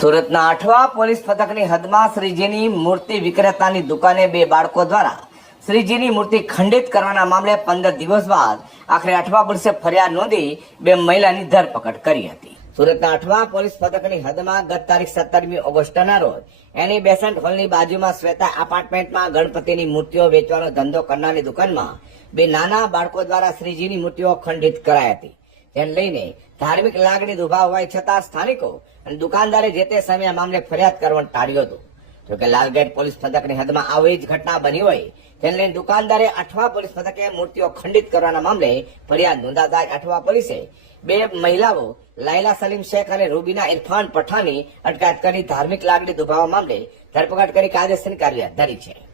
સુરતના આઠવા પોલીસ પથકની હદમાં શ્રીજીની મૂર્તિ વિક્રેતાની દુકાને બે બાળકો દ્વારા શ્રીજીની મૂર્તિ ખંડિત કરવાના મામલે પંદર દિવસ બાદ આખરે આઠવા પોલીસે ફરિયાદ નોંધી બે મહિલાની ધરપકડ કરી હતી. સુરતના આઠવા પોલીસ પથકની હદમાં ગત તારીખ સત્તરમી ઓગસ્ટના રોજ એની બેસન્ટ હોલની બાજુમાં શ્વેતા એપાર્ટમેન્ટમાં ગણપતિની મૂર્તિઓ વેચવાનો ધંધો કરનારની દુકાનમાં બે નાના બાળકો દ્વારા શ્રીજીની મૂર્તિઓ ખંડિત કરાઈ હતી. તેને લઈને ધાર્મિક લાગણી દુભાવ હોવા છતાં સ્થાનિકો અને દુકાનદારે જે તે સમયે મામલે ફરિયાદ કરવાનું ટાળ્યું હતું. જોકે લાલગેટ પોલીસ મથકની હદમાં આવી જ ઘટના બની હોય, તેને લઈને દુકાનદારે અઠવા પોલીસ મથકે મૂર્તિઓ ખંડિત કરવાના મામલે ફરિયાદ નોંધાતા અઠવા પોલીસે બે મહિલાઓ લાયલા સલીમ શેખ અને રૂબીના ઇરફાન પઠાની અટકાયત કરી ધાર્મિક લાગણી દુભાવવા મામલે ધરપકડ કરી કાયદેસરની કાર્યવાહી ધરી છે.